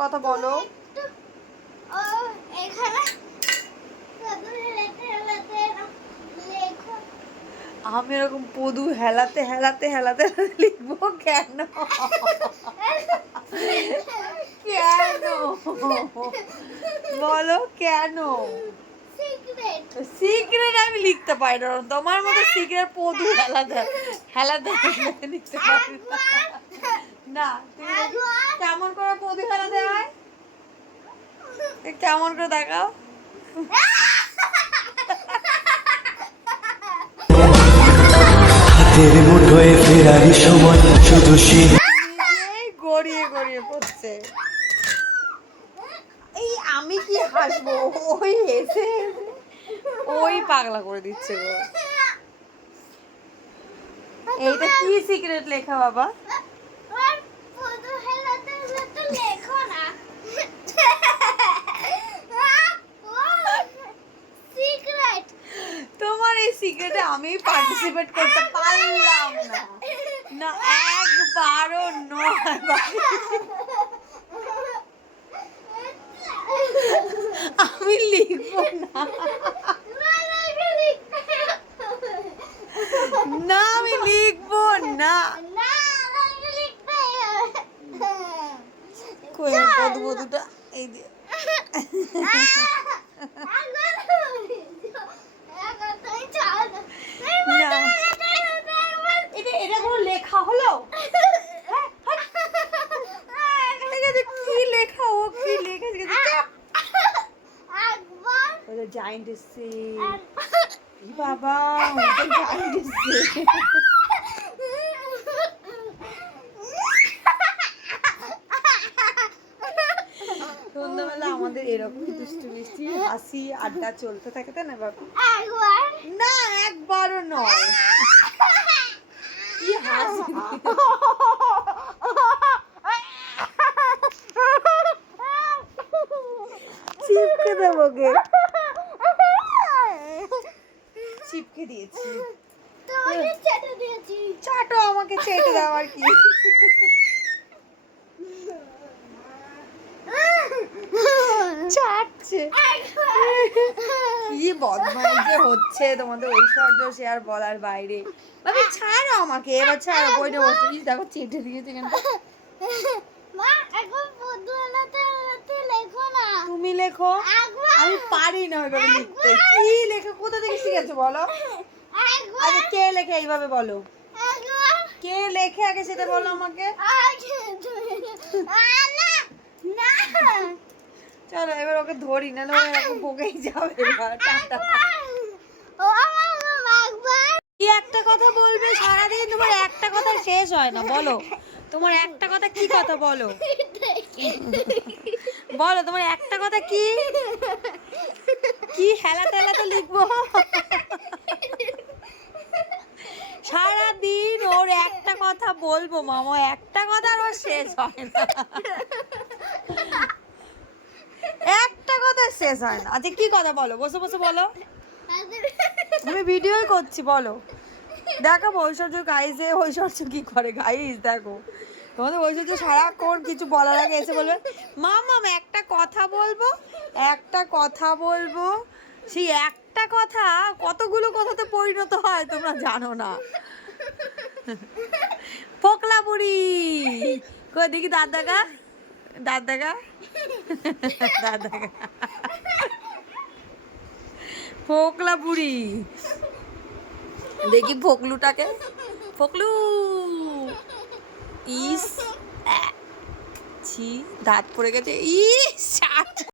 কথা বলো। আমি এরকম পদু হেলাতে হেলাতে হেলাতে লিখব কেন? কেন? বলো কেন? সিক্রেট। আমি লিখতে পারি না তোমার মতো সিক্রেট পদু হেলাতে হেলাতে লিখতে পারি না। না কেমন করে পদু হেলাতে হয়? কেমন করে দেখাও? হাতের মুঠোয় ফেরারি সময় শুধু সে গড়িয়ে গড়িয়ে পড়ছে। এই আমি কি হাসবো? ওই হেসে হেসে ওই পাগলা করে দিচ্ছে গো। এইটা কি সিক্রেট লেখা বাবা আর কত হেলাতে হেলাতে লেখো না সিক্রেট সিক্রেটে আমি পার্টিসিপেট করতে পারলাম না। না একবারও নয় আমি লিখব না। না আমি লিখব না। কই পদু এই যে না এটা এটা কোনো লেখা হলো ঠিক আছে কি লেখা ও কি লিখেছে ওটা জায়েন্ট এসছে বাবা জায়েন্ট এসছে সন্ধ্যাবেলা আমাদের এরকম দুষ্টু মিষ্টি হাসি আড্ডা চলতে থাকে তাই না বাবু? না একবারও নয়। কি হাসি চিপকে দেবো গে। চিপকে দিয়েছি। চেটে আমাকে চেটে দেওয়ার কি। চাটছে। কি বদমাইশ যে হচ্ছে তোমাদের ঐশ্বর্য সে আর বলার বাইরে। বাবু ছাড়ো আমাকে এবার ছাড়ো বইটা বসে দেখো চেটে দিয়েছে কেন তুমি লেখো? আমি পারি না ওইভাবে লিখতে। কি লেখো? কোথা থেকে শিখেছো বলো? আরে কে লেখে এইভাবে বলো? কে লেখে আগে সেটা বলো আমাকে? আগে চলো এবার ওকে ধরি না ও এরকম বকেই যাবে। কি একটা কথা বলবে? সারাদিন তোমার একটা কথা শেষ হয় না বলো। তোমার একটা কথা কি কথা বলো? বলো তোমার একটা কথা কি? কি হেলা তেলাতে লিখব? সারাদিন ওর একটা কথা বলব মামা একটা কথা আর ওর শেষ হয় না। একটা কথা শেষ হয় না। আচ্ছা কি কথা বলো? বসে বসে বলো। আমি ভিডিওই করছি বলো। দেখাবো ঐশ্বর্য গাইজে ঐশ্বর্য কি করে গাইজ দেখো। তোমাদের ঐশ্বর্য সারাক্ষণ কিছু বলার আগে এসে বলবে, মাম একটা কথা বলব? একটা কথা বলব? সেই একটা কথা কতগুলো কথাতে পরিণত হয় তোমরা জানো না। ফোকলা বুড়ি। কই, দেখি দেখা দাঁত দেখা দাঁত ফোকলা বুড়ি। দেখি ফকলুটাকে। ফকলু! ইস ছি দাঁত পড়ে গেছে। ইস